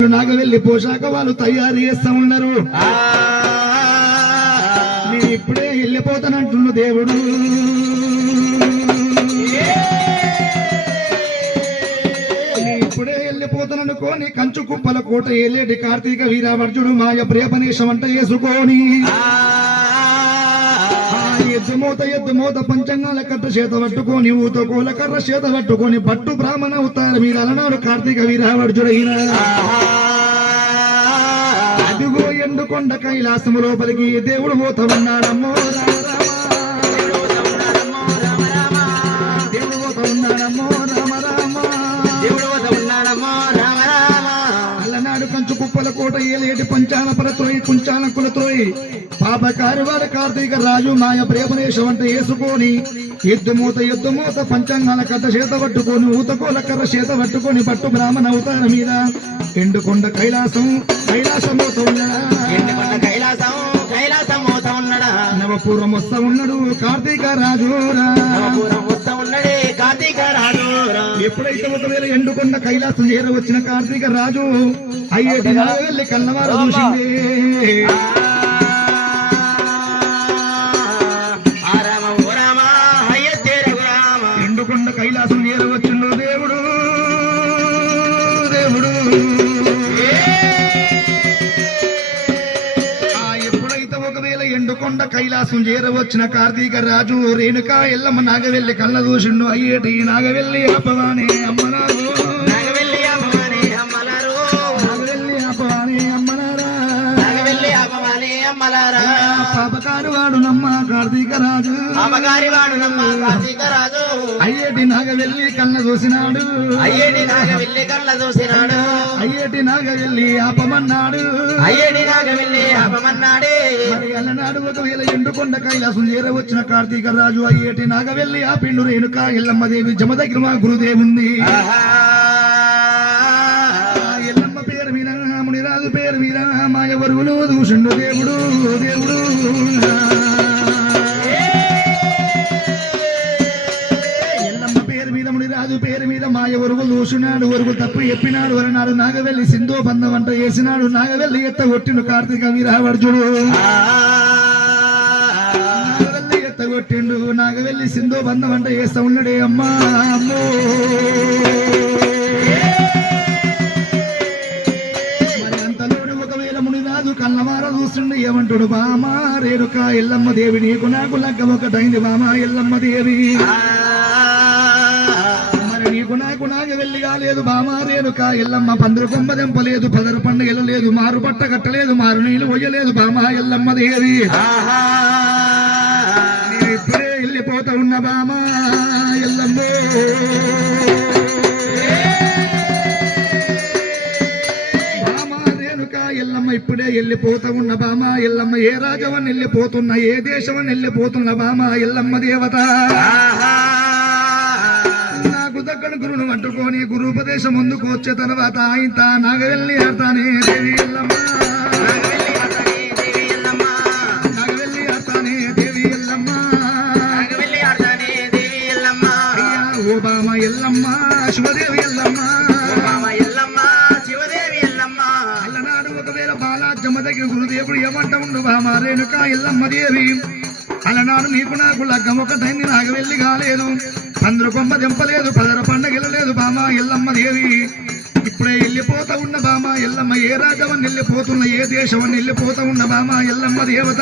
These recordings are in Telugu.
నాగవెల్లి పోషాక వాళ్ళు తయారు చేస్తా ఉన్నారు. నేను ఇప్పుడే వెళ్ళిపోతానంటున్న దేవుడు. ఇప్పుడే వెళ్ళిపోతాననుకోని కంచు కుప్పల కోట ఏలేటి కార్తీక వీరావర్జుడు మాయ ప్రేపనేశ వంట చేసుకొని ఎద్దుమూత ఎద్దుమూత పంచంగాల కట్ట చేత పట్టుకొని ఊతో కోల కర్ర చేత పట్టుకొని పట్టు బ్రాహ్మణ అవుతారు మీరు అలనాడు కార్తీక వీరావర్జుడైన అదిగో ఎండుకొండ కైలాసము లోపలికి దేవుడు పోత కోట ఏలేటి పంచాల పరత్రోయి కుంచాల కులత్రోయి? పాపకారి వాడ కార్తీక రాజు మాయ ప్రేమనేశ వంట వేసుకొని ఎద్దు మూత ఎద్దు మూత పంచాంగాల కథ చేత పట్టుకొని ఊతకోల కర్ర చేత పట్టుకొని పట్టు బ్రాహ్మణ అవతార మీద. ఎండుకొండ కైలాసం కైలాసమవుత ఎండుకొండ కైలాసం కైలాసం నవపూర్వం వస్తా ఉన్నాడు కార్తీక రాజు నవపూరం వస్తా ఉన్నడే కార్తీక రాజు. ఎప్పుడైతే ఒకవేళ ఎండుకొండ కైలాసం చేర వచ్చిన కార్తీక రాజు అయ్యేటి వెళ్ళి కన్నవారు చూసింది. కైలాసం చేర వచ్చిన కార్తీక రాజు రేణుకా ఎల్లమ్మ నాగవెల్లి కళ్ళ దూషిండు అయ్యేటి నాగవెల్లి అప్పవానే అమ్మనారు. నాగవెల్లి అమ్మలారు నాగవెల్లి అప్పవానే అమ్మనారా. నాగవెల్లి అమ్మలారా పాపకారు వాడు నమ్మ కార్తీక రాజు. అమ్మగారి వాడు నమ్మ కార్తీక రాజు. అయ్యేటి అయ్యేటి నాగవెల్లి కళ్ళ చూసినాడు అయ్యేటి నాగవెల్లి ఆపమన్నాడు. అయ్యేటి నాగవెల్లి అపమన్నాడే మరి అల్లనాడు ఒకవేళ ఎండుకొండ కైలాసం చేర వచ్చిన కార్తీక రాజు అయ్యేటి నాగవెల్లి ఆ పిండు రేణుక ఎల్లమ్మ దేవి జమ దగ్గర మా గురుదేవుంది. ఎల్లమ్మ పేరు మీద మునిరాజు పేరు మీద మాయ వరువులు దూషుండు దేవుడు దేవుడు. మీద పేరు మీద మాయ ఒరుగు దూసున్నాడు ఒరుగు తప్పు చెప్పినాడు అన్నాడు నాగవెల్లి సింధో బంధం అంట వేసినాడు నాగవెల్లి ఎత్త కొట్టిండు కార్తీక వీరావర్జుడు నాగవెల్లి ఎత్త కొట్టిండు నాగవెల్లి సింధో బంధం అంట వేస్తా ఉన్నాడే అమ్మా అమ్మో. మరి చూస్తుండే ఏమంటాడు బామా రేణుక ఎల్లమ్మ దేవి నీకు నాకు లగ్గ ఒకటైంది బామా ఎల్లమ్మ దేవి. నాకు వెళ్ళి కాలేదు బామా రేణుక ఎల్లమ్మ. పందరు కొమ్మ దెంపలేదు పదరు పండుగ లేదు మారు పట్ట కట్టలేదు మారు నీళ్ళు పోయలేదు బామా ఎల్లమ్మ దేవి. నేను ఇప్పుడే వెళ్ళిపోతా ఉన్న బామా ఎల్లమ్మ. ఎల్లమ్మ ఇప్పుడే వెళ్ళిపోతా ఉన్న బామా ఎల్లమ్మ. ఏ రాజవని వెళ్ళిపోతున్నా ఏ దేశమని వెళ్ళిపోతున్న బామా ఎల్లమ్మ దేవత. దగ్గర గురువును పట్టుకొని గురుపదేశం ముందుకు వచ్చే తర్వాత ఇంత నాగవెల్లి ఆడతానే దేవి ఎల్లమ్మ. నాగవెల్లి ఆడతానే దేవి ఎల్లమ్మ. నాగవెల్లి ఆడతానే దేవి ఎల్లమ్మ. నాగవెల్లి ఆడతానే దేవి ఎల్లమ్మ. అయ్యా ఓ బామ ఎల్లమ్మ. శివదేవి ఎల్లమ్మ. అల్లనాడు ఒకవేళ బాలాజమ్మ దగ్గర గురుదేవుడు ఏమంట ఉండు బామ రేణుక ఎల్లమ్మ దేవి. అలనాడు నీకు నాకు లగ్గం ఒక నాకు వెళ్ళి కాలేదు. పందురు కొమ్మ దింపలేదు పదర వెళ్ళిపోతా ఉన్న బామ ఎల్లమ్మ ఏ రాజవని వెళ్ళిపోతున్న ఏ దేశం వెళ్ళిపోతా ఉన్న బామ ఎల్లమ్మ దేవత.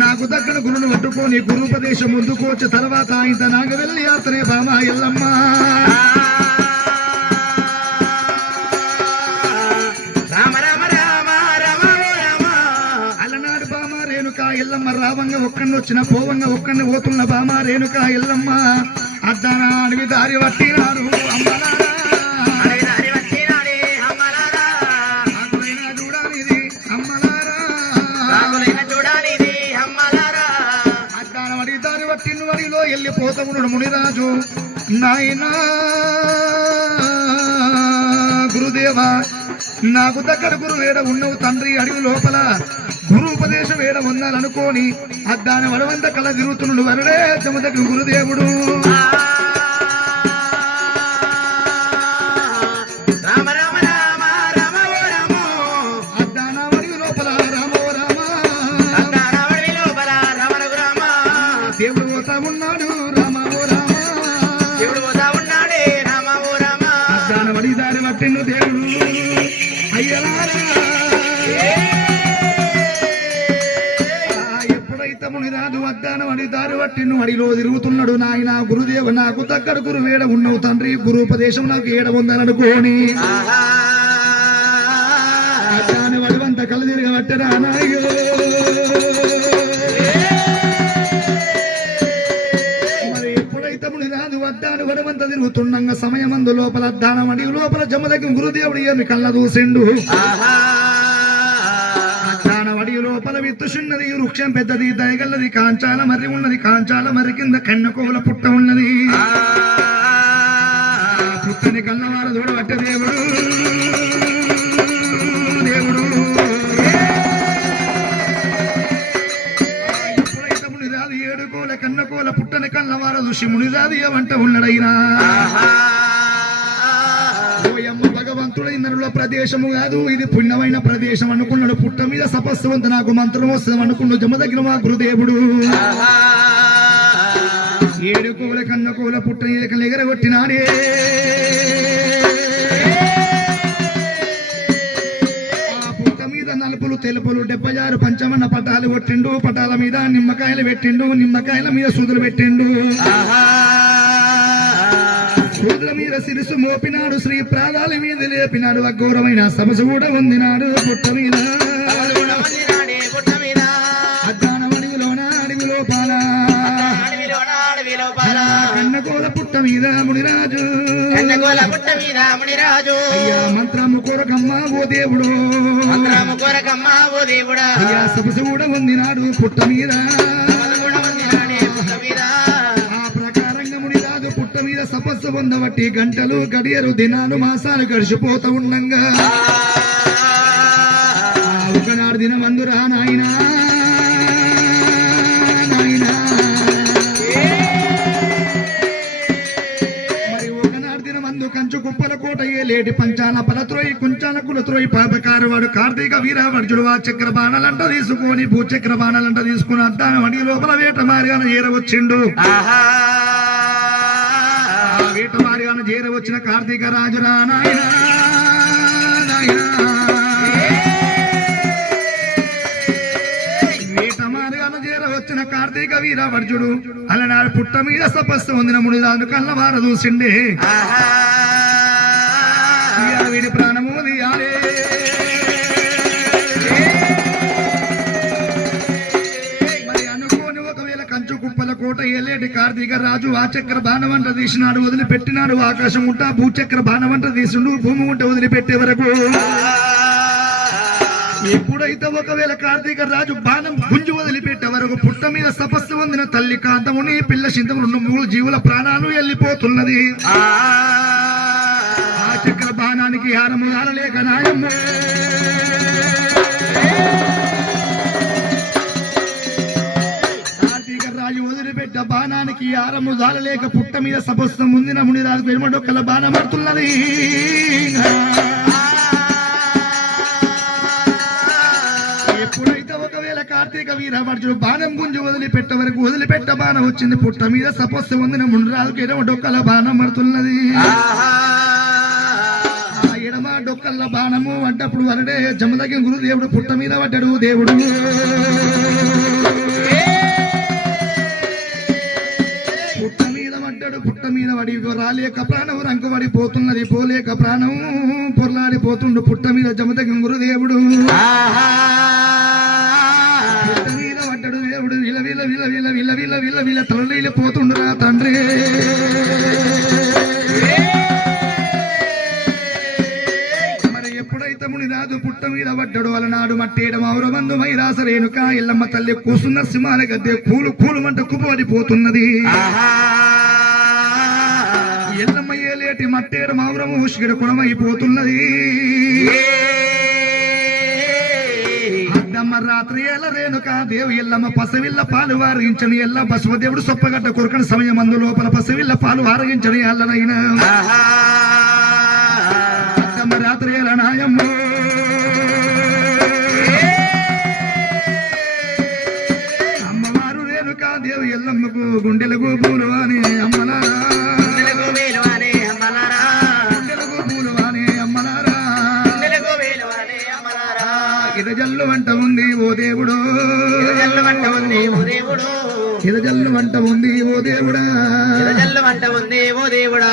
నాకు దగ్గర గురును పట్టుకొని గురుపదేశం ముందుకోవచ్చు. తర్వాత ఇంత నాకు వెళ్ళి అతనే బామ ఎల్లమ్మ. రామ అలనాడు బామ రేణుక ఎల్లమ్మ రావంగా ఒక్కడిని వచ్చిన పోవంగ ఒక్కడిని పోతున్న బామ రేణుక ఎల్లమ్మ. అడ్డాన అడవి దారి పట్టినారు అమ్మనా రాగులైన చూడాలిది అమ్మలారా. అడ్డాన అడవి దారి పట్టిన వడిలో వెళ్ళిపోతాముడు మునిరాజు. నాయనా గురుదేవా నాకు దగ్గర గురువు ఏడ ఉన్నవు తండ్రి అడవి లోపల. గురు ఉపదేశం ఏడ ఉండాలనుకోని అద్దాని వడవంత కల తిరుగుతున్నాడు వరుడే తమ దగ్గర గురుదేవుడు అద్దాన వడి దారి పట్టిండు దేవుడు. అయ్యలారా. ఎప్పుడైతే మునిరాదు అద్దాన వడి దారి పట్టిండు వడిలో తిరుగుతున్నాడు నాయన గురుదేవ నాకు దగ్గర గురువేడ ఉన్నవు తండ్రి గురుపదేశం నాకు ఏడ ఉందని ఆహా. అద్దాన వడివంత కళ్ళు తిరగబట్టరా నాయో. అద్దాను వడవంత తిరుగుతుండగా సమయమందు లోపల అద్దానం అడి లోపల జమదకి గురుదేవుడు ఏమి కళ్ళ దూసిండు? వడి లోపల విత్తుచున్నది వృక్షం పెద్దది దయగల్లది కాంచాల మర్రి ఉన్నది కాంచాల మర్రి కింద కన్నకోవల పుట్ట ఉన్నది. పుట్టని కన్నవార దృశ్య మునిరాదు ఏమంట ఉన్నడైనా. భగవంతుడు ఇంద్రుల ప్రదేశము కాదు ఇది పుణ్యమైన ప్రదేశం అనుకున్నాడు. పుట్ట మీద సపస్సువంత నాకు మంత్రం వస్తుంది అనుకున్నాడు. జమ దగ్గర మా గురుదేవుడు. ఏడు కోల కన్న కోల పుట్ట ఏకలు ఎగరగొట్టినాడే మీద నలుపులు తెలుపులు డెబ్బై ఆరు పంచమన్న పటాలు కొట్టిండు. పటాల మీద నిమ్మకాయలు పెట్టిండు. నిమ్మకాయల మీద సూదులు పెట్టిండు. సూదుల మీద సిరుసు మోపినాడు. శ్రీ ప్రాదాల మీద లేపినాడు. అఘోరమైన సమసు కూడా వందినాడు. పుట్ట మీద. అద్దాన అడవిలోన అడవి కన్నకోల పుట్ట మీద మునిరాజు. మునిరాజు. అయ్యా మంత్రము కొరకమ్మ ఓ దేవుడు. మంత్రము కొరకమ్మ ఓ దేవుడా. అయ్యా సపసు కూడా వందినాడు పుట్ట మీద. పుట్ట మీద. ఆ ప్రకారంగా మునిరాజు పుట్ట మీద సపస్సు పొందబట్టి గంటలు గడియలు దినాలు మాసాలు గడిచిపోతూ ఉండంగా. ఒకనాడు దినం అందురా నాయనా. లేటి పంచాల పలత్రోయి కుంచాల కులత్రోయి పాపకారు వాడు కార్తీక వీరవర్జుడు ఆ చక్ర బాణాలంట తీసుకొని భూచక్ర బాణాలంట తీసుకుని అద్దాన వడి లోపల వేట మారిగాన ఏరవచ్చిండు వేట మారిగాన చేరవచ్చిన కార్తీక రాజు రా నాయనా. నాయనా వేట మారిగాన చేరవచ్చిన కార్తీక వీరవర్జుడు. అలనాడు పుట్ట మీద సపస్సు పొందిన మునిదాను కళ్ళవార చూసిండే వీడి ప్రాణము తీయాలే మరి అనుకోని ఒకవేళ కంచు కుప్పల కోట ఏలేటి కార్తీక రాజు ఆ చక్ర బాణవంట తీసినాడు వదిలిపెట్టినాడు. ఆకాశం ఉంటా భూచక్ర బాణవంట తీసిండు భూమి ఉంట వదిలిపెట్టే వరకు. ఎప్పుడైతే ఒకవేళ కార్తీక రాజు బాణం గుంజు వదిలిపెట్టే వరకు పుట్ట మీద తపస్సు పొందిన తల్లి కాంతముని పిల్ల సింతము రెండు మూడు జీవుల ప్రాణాలు వెళ్ళిపోతున్నది ఆ చక్ర బాణానికి హారము లేక నాయమ్మే. కార్తీక రాజు వదిలిపెట్ట బాణానికి ఆరము దాలలేక పుట్ట మీద సపస్సు ముందిన మునిరాజు వెలుమడొక్కల బాణ మడుతున్నది ఎప్పుడైతే ఒకవేళ కార్తీక వీరవర్జుడు బాణం గుంజు వదిలిపెట్ట వరకు వదిలిపెట్ట బాణం వచ్చింది పుట్ట మీద సపస్సు వందిన మునిరాజుకి ఎడమ డొక్కల బాణం పడుతున్నది ఎడమ డొక్కల్ల బాణము అడ్డప్పుడు వరడే జమదగి గురుదేవుడు పుట్ట మీద పడ్డాడు దేవుడు. పుట్ట మీద పడ్డాడు పుట్ట మీద పడి రాలేక ప్రాణం రంకు పడిపోతున్నది పోలేక ప్రాణం పొర్లాడిపోతుండు పుట్ట మీద జమదగి గురుదేవుడు పుట్ట మీద పడ్డాడు దేవుడు విల విల విల విల విల విల విల తండ్రి. ఎప్పుడైతే మునిరాజు పుట్ట మీద పడ్డాడు. అలనాడు మట్టేయడం ఔరబంధు మైరాస రేణుక ఎల్లమ్మ తల్లి కూసున్న సింహాల గద్దె కూలు కూలు మంట కుప్పబడిపోతున్నది ఎల్లమ్మ ఏలేటి మట్టేయడం ఔరము ఉష్కిడ కుణమైపోతున్నది. అద్దమ్మ రాత్రి ఏల రేణుక దేవు ఎల్లమ్మ పసవిల్ల పాలు వారగించని ఎల్ల బసవదేవుడు సొప్పగడ్డ కొరకని సమయం అందు లోపల పసవిల్ల పాలు వారగించని ఎల్లనైనా అద్దమ్మ రాత్రి నాయమ్మో అమ్మవారు రేణుకా దేవి ఎల్లమ్మకు గుండెలకు పూలు అని అమ్మలారా. ఇదజల్లు వంట ఉంది ఓ దేవుడు. జల్లు వంట ఉంది ఓ దేవుడు. ఇదజల్లు వంట ఉంది ఓ దేవుడా. వంట ఉంది ఓ దేవుడా.